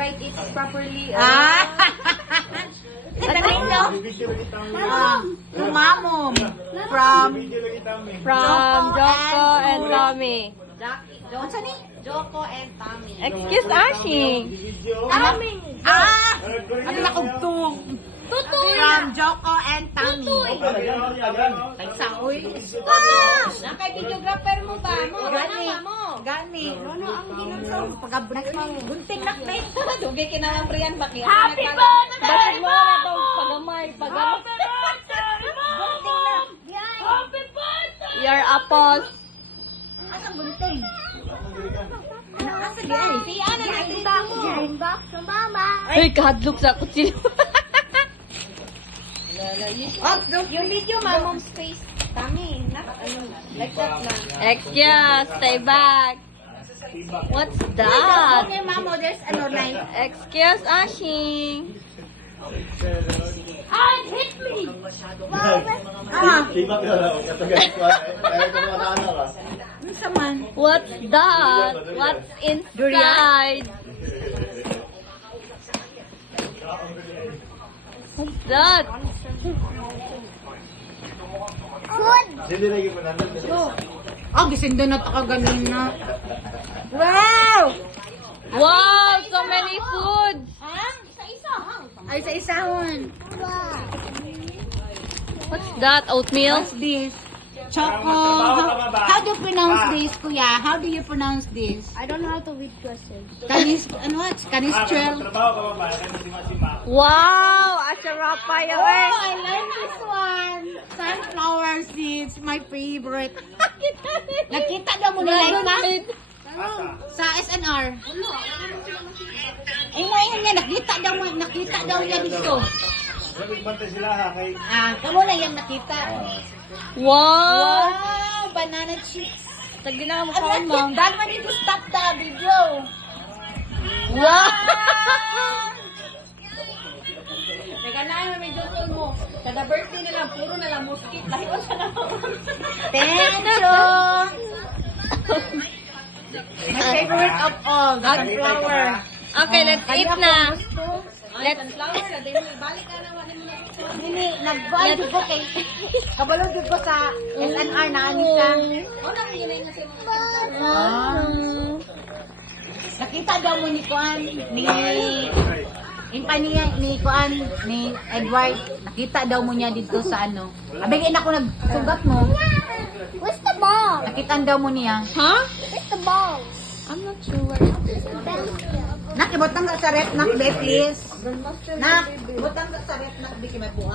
write it properly. Mamo from Joko and Tommy. Joko and Tommy. Excuse Ashing. Ano na kugtong? From Joko and Tommy. Ay, saoy. Nakay videographer mo ba? Gani. Pagabunat mo. Gunting nakbay. Dugay kinahang priyan ba kaya? Happy birthday! Bakit mo na itong pagamay? Happy birthday! Your apples. Ano gunting? Asa di ay? Siya na nagtita mo. Box ng mama. Ay, kahadlok sa kutsilyo. Yung video, mom's face. Tommy, like that lang. Excuse, stay back. What's that? Okay, mamo, there's ano like. Excuse Ashing. Hit me! Ano siya man? What's that? What's inside? What's that? Gising doon na ka ganin na. Wow! Wow, so many foods. Ay, sa isahon. What's that? Oatmeal? What's this? Choco. How do you pronounce this, kuya? How do you pronounce this? I don't know how to read questions. Canis, ano what? Canistrel. Wow, asarapa Oh, yun. I like this one. Sunflower seeds, my favorite. Nakita daw mo nila na sa SNR. Ay, ngayon nga, nakita daw niya dito. Kamo na yung nakita. Wow. Wow, banana chips. Tagdi na mo Ang kaon, ma'am. That one need to stop the video. Wow. Teka na yung medyo mo. Kada birthday nila, puro na lang muskit. Lahiwa sa naman. Thank you. My favorite of all, the sunflower. Okay, let's eat na. Let's flower na. Dahil balik ka naman mo na. Nini, nag-buy ko kay kabalo ko sa SNR na anita. O, nakikilay na si Nakita daw mo ni Kuan, ni ni Kuan, ni Edward. Nakita daw mo niya dito sa ano. Abigin ako nagsugat mo. Where's the ball? Nakita daw mo niya. Huh? Where's the ball? I'm not sure. Nak, ibutang ka sa rep, nak, be, please. Nak, ibutang ka sa rep, nak, be, may buha.